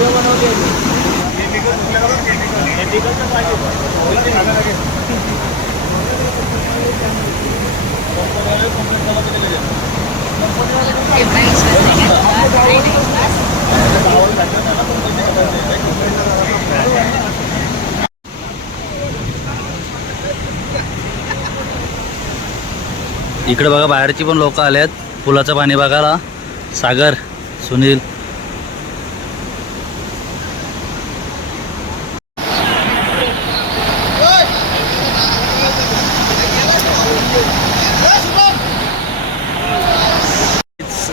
Video बनवली इकडे बघा बाहेरची पण लोक आले आहेत पुलाचं पाणी बघायला. सागर सुनील.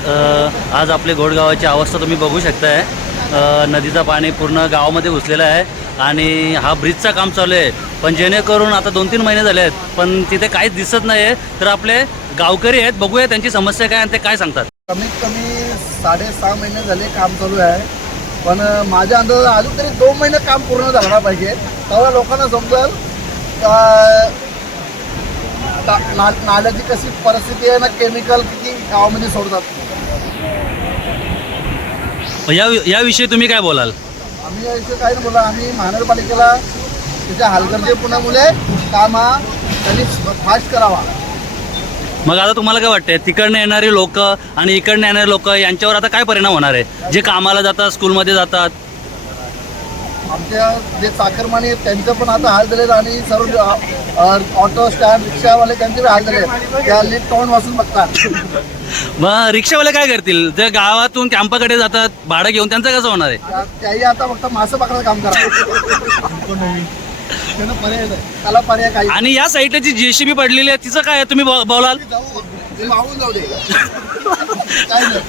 आज आपले घोडगावाची अवस्था तुम्ही बघू शकताय. नदीचं पाणी पूर्ण गावामध्ये घुसलेलं आहे आणि हा ब्रिजचा काम चालू आहे. पण जेणेकरून आता दोन तीन महिने झाले आहेत पण तिथे काहीच दिसत नाही आहे तर आपले गावकरी आहेत बघूया त्यांची समस्या काय आणि ते काय सांगतात. कमीत कमी साडेसहा महिने झाले काम चालू आहे. पण माझ्या अंदाजात अजून तरी दोन महिने काम पूर्ण झाला पाहिजे. तेव्हा लोकांना समजेल ना नाल्याची कशी परिस्थिती आहे ना केमिकल किती गावामध्ये सोडतात. या याविषयी तुम्ही काय बोलाल? आम्ही याविषयी काही नाही. बोला आम्ही महानगरपालिकेला त्याच्या हलगर्जीपणामुळे काम हा त्यांनी फास्ट करावा. मग आता तुम्हाला काय वाटतंय तिकडनं येणारी लोक आणि इकडनं येणारे लोक यांच्यावर आता काय परिणाम होणार आहे? जे कामाला जातात स्कूलमध्ये जातात आमच्या जे चाकरमानी आहेत त्यांचं पण आता हाल झालेत आणि सर्व ऑटो स्टँड रिक्षावाले त्यांचे बी हाल झाले त्या लिफ्ट काउंट वाचून बघतात. मग रिक्षावाले काय करतील? जे गावातून कॅम्पाकडे जातात भाडं घेऊन त्यांचं कसं होणार आहे? त्या- त्याही आता फक्त मासे पकडायचं काम करा. त्यांना पर्याय नाही. त्याला पर्याय काही आणि या साईडला जी जेसीबी पडलेली आहे तिचं काय आहे? तुम्ही बो- बोलाल? ते वाहून जाऊ दे. काय नाही.